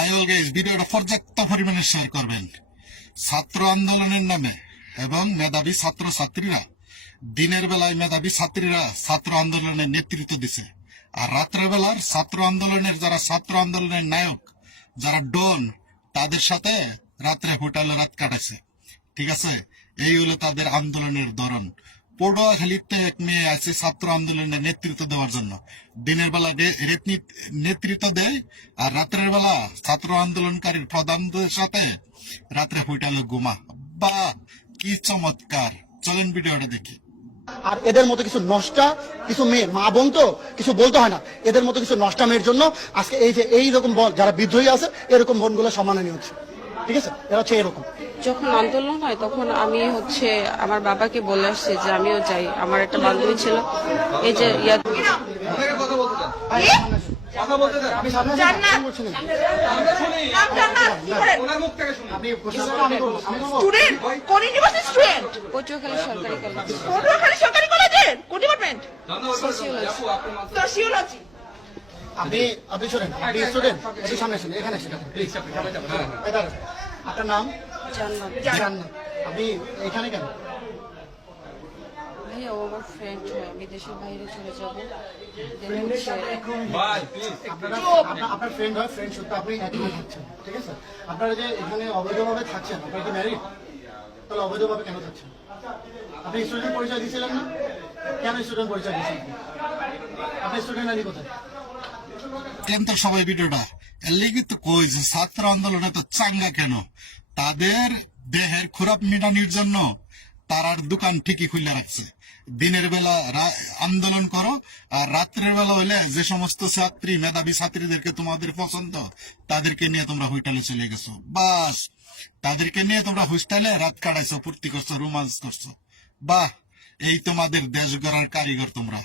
High all guys, ভিডিওটা পর্যাপ্ত পরিমাণে শেয়ার করবেন। ছাত্র আন্দোলনের নামে এবং মেধাবী ছাত্র ছাত্রীরা দিনের বেলায় মেধাবী ছাত্রীরা ছাত্র আন্দোলনের নেতৃত্ব দিছে, আর রাত্রের বেলার ছাত্র আন্দোলনের যারা ছাত্র আন্দোলনের নায়ক, যারা ডন, তাদের সাথে রাত্রে হোটেলে রাত কাটাইছে। ঠিক আছে, এই হলো তাদের আন্দোলনের ধরন। পটুয়াখালীতে এক মেয়ে আছে ছাত্র আন্দোলনের নেতৃত্ব দেওয়ার জন্য, দিনের বেলা নেতৃত্ব দেয়, আর রাত্রের বেলা ছাত্র আন্দোলনকারীর প্রধানদের সাথে রাত্রে হোটেলে ঘুমা। বা কি চমৎকার! চলেন ভিডিওটা দেখি। আর এদের মতো কিছু নষ্টা কিছু মেয়ে, মা বোন তো কিছু বলতে হয় না, এদের মতো কিছু নষ্টা মেয়ের জন্য আজকে এই যে এইরকম বোন যারা বিদ্রোহী আছে, এরকম বোনগুলো সম্মাননীয় হচ্ছে। ঠিক আছে, এরা হচ্ছে এরকম। যখন আন্দোলন হয় তখন আমি আমার বাবাকে বলে আসছি যে আমিও যাই। আমার একটা বান্ধবী ছিল, এই যে পটুয়াখালী সরকারি কলেজের কোন ডিপার্টমেন্ট? সোশিওলজি। আপনি শোনেন, আপনি স্টুডেন্ট, একটু সামনে আসেন, এখানে আসেন প্লিজ। আপনার নাম? জান্নাত। আপনি এখানে কেন? ভাইয়া, ও আমার ফ্রেন্ড হয়, আমি দেশের বাইরে চলে যাবো। আপনার ফ্রেন্ড হয়, ফ্রেন্ড সত্য আপনি এখানে থাকছেন। ঠিক আছে, আপনারা যে এখানে অবৈধভাবে থাকছেন, আপনার কি ম্যারিড? তাহলে অবৈধভাবে কেন থাকছেন? আপনি স্টুডেন্ট পরিচয় দিয়েছিলেন না? কেন স্টুডেন্ট পরিচয় দিয়েছিলেন? আপনি স্টুডেন্ট আনি কোথায়? কেন তো সবাই ভিডিওটা এর লিগে তো কই যে ছাত্র আন্দোলনে তো চাঙ্গা কেন? তাদের দেহের খোরাক মেটানোর জন্য তারার দোকান ঠিকই খুলে রাখছে। দিনের বেলা আন্দোলন করো, আর রাত্রের বেলা হইলে যে সমস্ত ছাত্রী, মেধাবী ছাত্রীদেরকে তোমাদের পছন্দ, তাদেরকে নিয়ে তোমরা হোটেলে চলে গেছো। বাস, তাদেরকে নিয়ে তোমরা হোস্টেলে রাত কাটাইছো, ফুর্তি করছো, রোমান্স করছো। বাহ, এই তোমাদের দেশ গড়ার কারিগর তোমরা।